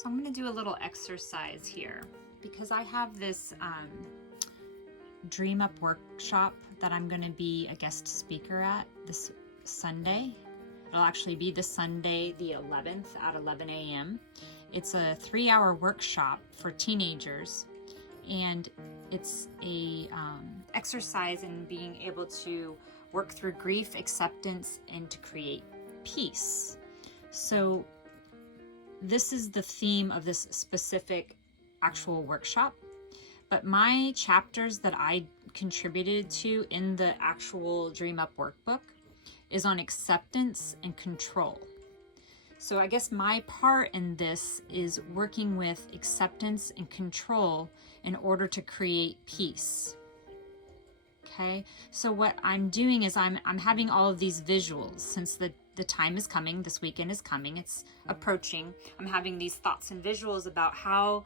So I'm going to do a little exercise here because I have this Dream Up workshop that I'm going to be a guest speaker at this Sunday. It'll actually be the Sunday the 11th at 11 a.m. It's a 3-hour workshop for teenagers, and it's a exercise in being able to work through grief, acceptance, and to create peace. So this is the theme of this specific actual workshop, but my chapters that I contributed to in the actual Dream Up workbook is on acceptance and control. So I guess my part in this is working with acceptance and control in order to create peace. Okay, so what I'm doing is I'm having all of these visuals since the time is coming, this weekend is coming, it's approaching. I'm having these thoughts and visuals about how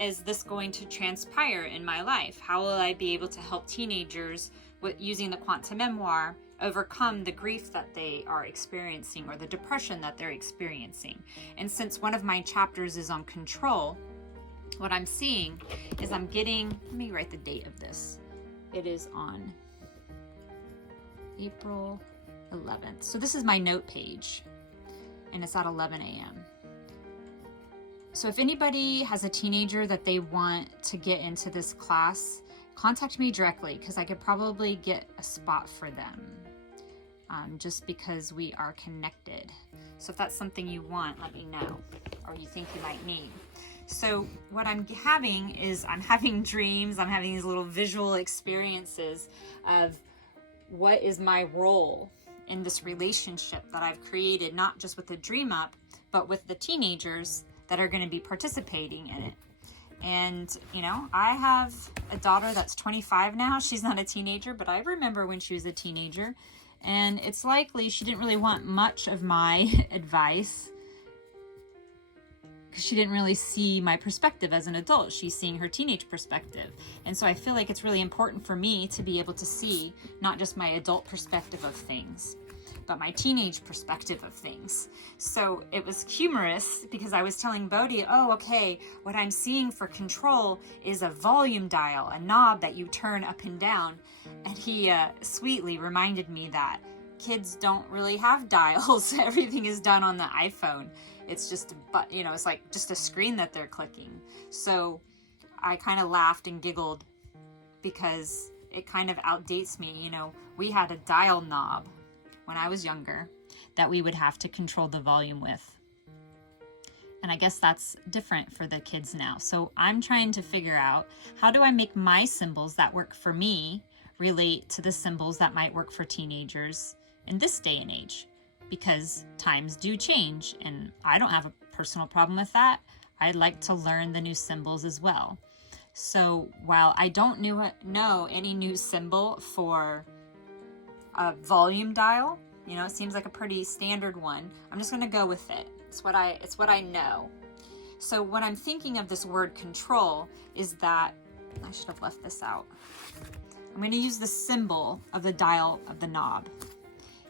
is this going to transpire in my life? How will I be able to help teenagers with using the quantum memoir overcome the grief that they are experiencing or the depression that they're experiencing? And since one of my chapters is on control, what I'm seeing is I'm getting, let me write the date of this. It is on April 11th. So this is my note page, and it's at 11 a.m. So if anybody has a teenager that they want to get into this class, contact me directly because I could probably get a spot for them, just because we are connected. So if that's something you want, let me know, or you think you might need. So what I'm having is I'm having dreams, I'm having these little visual experiences of what is my role in this relationship that I've created, not just with the Dream Up, but with the teenagers that are going to be participating in it. And, you know, I have a daughter that's 25 now. She's not a teenager, but I remember when she was a teenager. And it's likely she didn't really want much of my advice because she didn't really see my perspective as an adult. She's seeing her teenage perspective. And so I feel like it's really important for me to be able to see not just my adult perspective of things, but my teenage perspective of things. So it was humorous because I was telling Bodhi, oh, okay, what I'm seeing for control is a volume dial, a knob that you turn up and down. And he sweetly reminded me that kids don't really have dials. Everything is done on the iPhone. It's just, it's like just a screen that they're clicking. So I kind of laughed and giggled because it kind of outdates me. You know, we had a dial knob when I was younger that we would have to control the volume with. And I guess that's different for the kids now. So I'm trying to figure out, how do I make my symbols that work for me relate to the symbols that might work for teenagers in this day and age? Because times do change, and I don't have a personal problem with that. I'd like to learn the new symbols as well. So while I don't know any new symbol for a volume dial, you know, it seems like a pretty standard one, I'm just going to go with it. It's what I know. So when I'm thinking of this word control is that, I should have left this out. I'm going to use the symbol of the dial of the knob,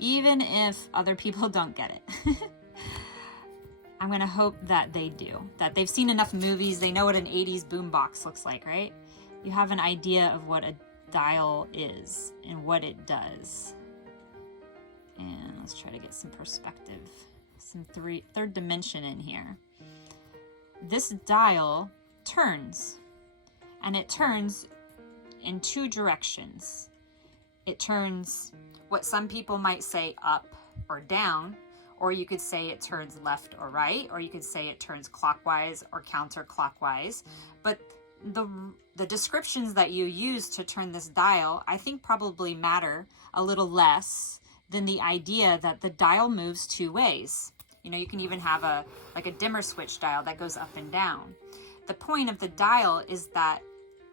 even if other people don't get it. I'm going to hope that they do, that they've seen enough movies, they know what an 80s boombox looks like, right? You have an idea of what a dial is and what it does. And let's try to get some perspective, some third dimension in here. This dial turns, and it turns in two directions. It turns what some people might say up or down, or you could say it turns left or right, or you could say it turns clockwise or counterclockwise. But the descriptions that you use to turn this dial, I think probably matter a little less than the idea that the dial moves two ways. You know, you can even have a dimmer switch dial that goes up and down. The point of the dial is that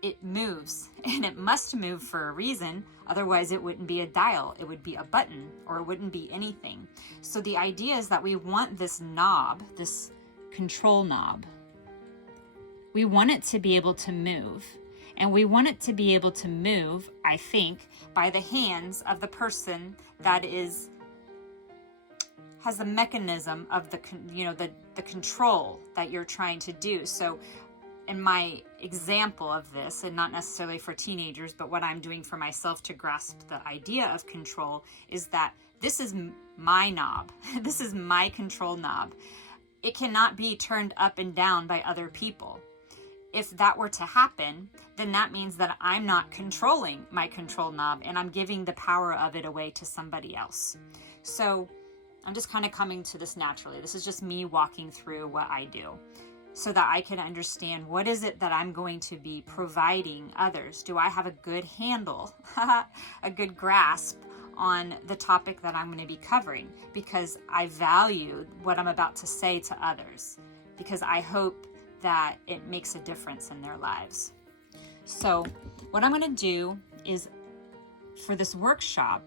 it moves, and it must move for a reason. Otherwise, it wouldn't be a dial. It would be a button, or it wouldn't be anything. So the idea is that we want this knob, this control knob, we want it to be able to move. And we want it to be able to move, I think, by the hands of the person that is has the mechanism of the control that you're trying to do. So in my example of this, and not necessarily for teenagers, but what I'm doing for myself to grasp the idea of control, is that this is my knob. This is my control knob. It cannot be turned up and down by other people. If that were to happen, then that means that I'm not controlling my control knob, and I'm giving the power of it away to somebody else. So I'm just kind of coming to this naturally. This is just me walking through what I do, so that I can understand what is it that I'm going to be providing others. Do I have a good handle, a good grasp on the topic that I'm going to be covering? Because I value what I'm about to say to others, because I hope that it makes a difference in their lives. So what I'm going to do is, for this workshop,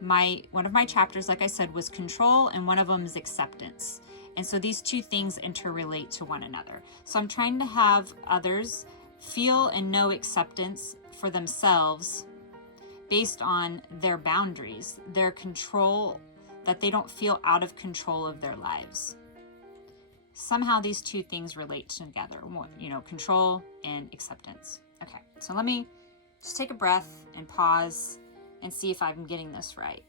one of my chapters, like I said, was control, and one of them is acceptance. And so these two things interrelate to one another. So I'm trying to have others feel and know acceptance for themselves based on their boundaries, their control, that they don't feel out of control of their lives. Somehow these two things relate together, control and acceptance. Okay, so let me just take a breath and pause and see if I'm getting this right.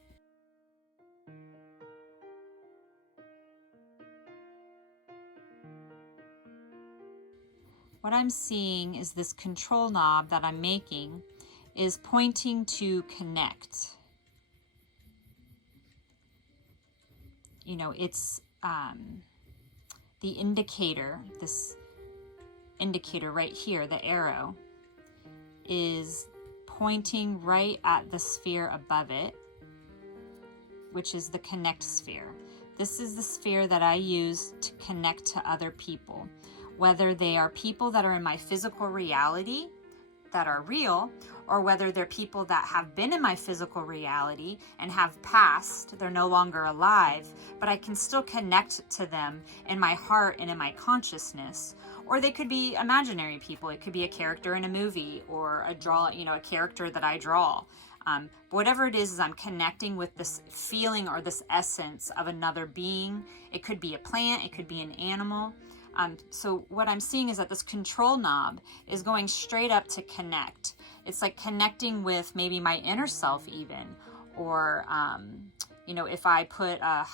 What I'm seeing is this control knob that I'm making is pointing to connect. It's the indicator, this indicator right here, the arrow, is pointing right at the sphere above it, which is the connect sphere. This is the sphere that I use to connect to other people, whether they are people that are in my physical reality that are real, or whether they're people that have been in my physical reality and have passed, they're no longer alive, but I can still connect to them in my heart and in my consciousness. Or they could be imaginary people. It could be a character in a movie, or a character that I draw. Whatever it is I'm connecting with this feeling or this essence of another being. It could be a plant, it could be an animal. So what I'm seeing is that this control knob is going straight up to connect. It's like connecting with maybe my inner self even, or, if I put a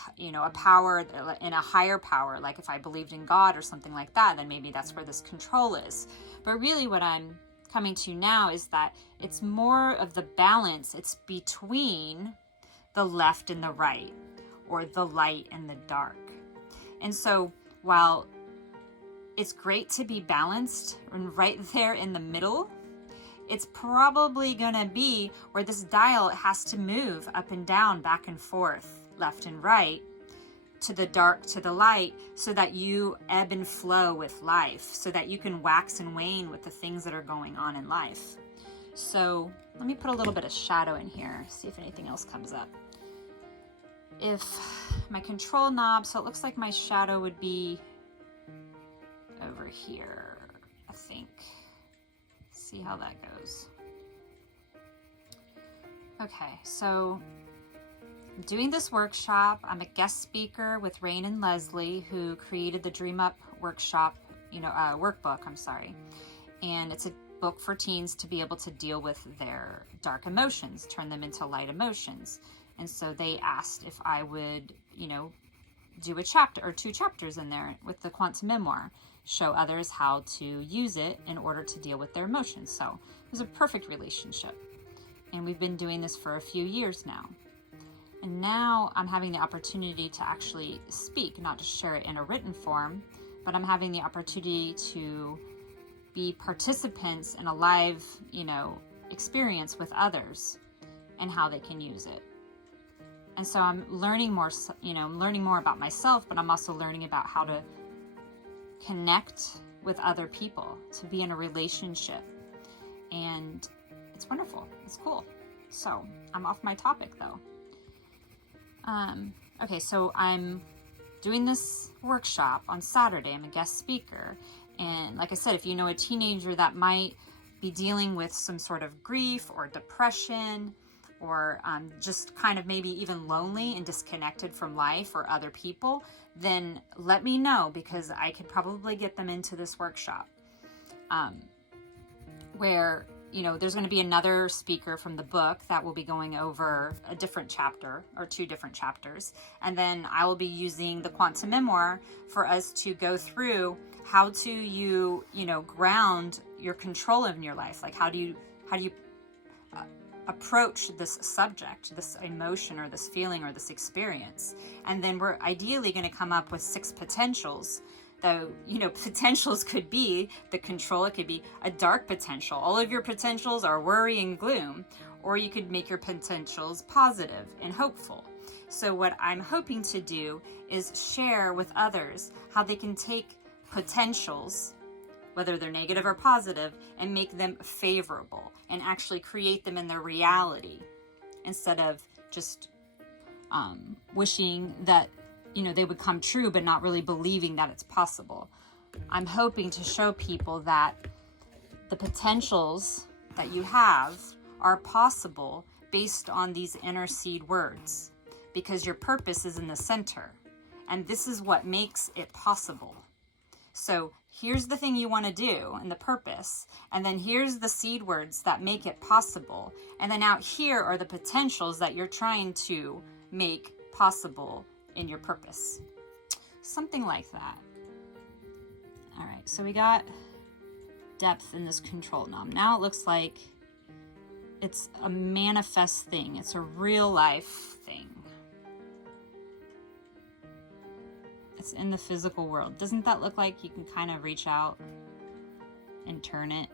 power in a higher power, like if I believed in God or something like that, then maybe that's where this control is. But really what I'm coming to now is that it's more of the balance. It's between the left and the right, or the light and the dark. And so while it's great to be balanced and right there in the middle, it's probably gonna be where this dial has to move up and down, back and forth, left and right, to the dark, to the light, so that you ebb and flow with life, so that you can wax and wane with the things that are going on in life. So let me put a little bit of shadow in here, see if anything else comes up. If my control knob, so it looks like my shadow would be over here, I think. See how that goes. Okay, so I'm doing this workshop. I'm a guest speaker with Rain and Leslie, who created the Dream Up workshop, workbook, And it's a book for teens to be able to deal with their dark emotions, turn them into light emotions. And so they asked if I would, do a chapter or 2 chapters in there with the quantum memoir, show others how to use it in order to deal with their emotions. So it was a perfect relationship. And we've been doing this for a few years now. And now I'm having the opportunity to actually speak, not just share it in a written form, but I'm having the opportunity to be participants in a live, experience with others and how they can use it. And so I'm learning more, learning more about myself, but I'm also learning about how to connect with other people, to be in a relationship. And it's wonderful. It's cool. So I'm off my topic though. Okay, so I'm doing this workshop on Saturday. I'm a guest speaker. And like I said, if you know a teenager that might be dealing with some sort of grief or depression, or just kind of maybe even lonely and disconnected from life or other people, then let me know, because I could probably get them into this workshop where, you know, there's going to be another speaker from the book that will be going over a different chapter or 2 different chapters. And then I will be using the quantum memoir for us to go through how to you know, ground your control in your life. Like how do you approach this subject, this emotion or this feeling or this experience. And then we're ideally going to come up with 6 potentials. Though, you know, potentials could be the control. It could be a dark potential. All of your potentials are worry and gloom, or you could make your potentials positive and hopeful. So what I'm hoping to do is share with others how they can take potentials, whether they're negative or positive, and make them favorable and actually create them in their reality, instead of just wishing that, you know, they would come true, but not really believing that it's possible. I'm hoping to show people that the potentials that you have are possible based on these inner seed words, because your purpose is in the center, and this is what makes it possible. So here's the thing you want to do and the purpose, and then here's the seed words that make it possible, and then out here are the potentials that you're trying to make possible in your purpose. Something like that. All right, so we got depth in this control knob. Now it looks like it's a manifest thing. It's a real life thing. It's in the physical world. Doesn't that look like you can kind of reach out and turn it?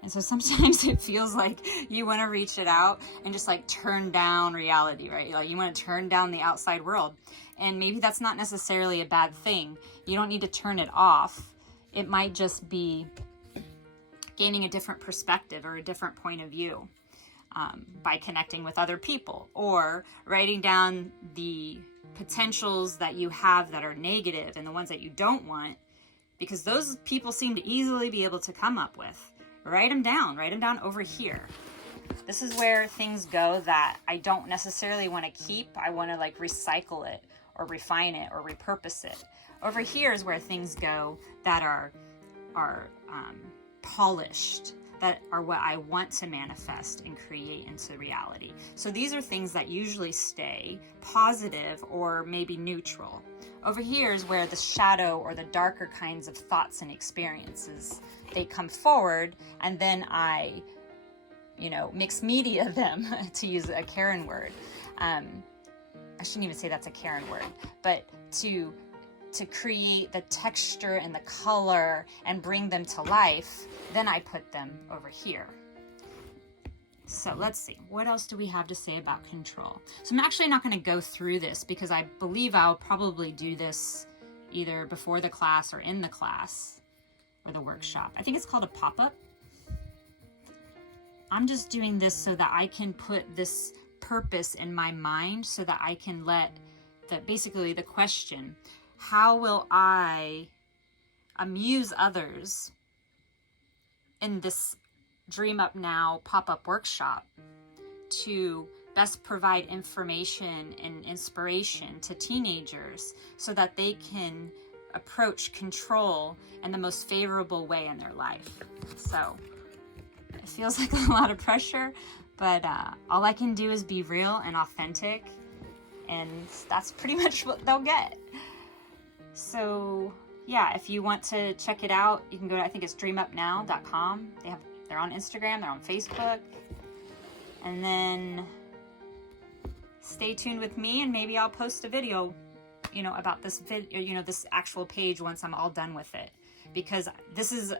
And so sometimes it feels like you want to reach it out and just like turn down reality, right? Like you want to turn down the outside world. And maybe that's not necessarily a bad thing. You don't need to turn it off. It might just be gaining a different perspective or a different point of view by connecting with other people, or writing down the potentials that you have that are negative and the ones that you don't want, because those people seem to easily be able to come up with. Write them down over here. This is where things go that I don't necessarily want to keep. I want to like recycle it or refine it or repurpose it. Over here is where things go that are polished, that are what I want to manifest and create into reality. So these are things that usually stay positive or maybe neutral. Over here is where the shadow or the darker kinds of thoughts and experiences, they come forward, and then I, you know, mix media them, to use a Karen word. I shouldn't even say that's a Karen word, but to create the texture and the color and bring them to life, then I put them over here. So let's see, what else do we have to say about control? So I'm actually not going to go through this because I believe I'll probably do this either before the class or in the class or the workshop. I think it's called a pop-up. I'm just doing this so that I can put this purpose in my mind, so that I can let basically the question, how will I amuse others in this Dream Up Now pop-up workshop to best provide information and inspiration to teenagers so that they can approach control in the most favorable way in their life. So it feels like a lot of pressure, but all I can do is be real and authentic, and that's pretty much what they'll get. So yeah, if you want to check it out, you can go to, I think it's dreamupnow.com. They're on Instagram, they're on Facebook. And then stay tuned with me, and maybe I'll post a video, you know, about this this actual page once I'm all done with it, because this is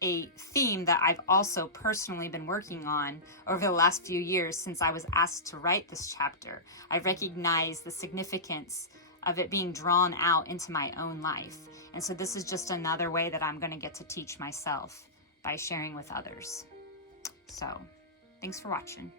a theme that I've also personally been working on over the last few years since I was asked to write this chapter. I recognize the significance of it being drawn out into my own life. And so this is just another way that I'm going to get to teach myself by sharing with others. So thanks for watching.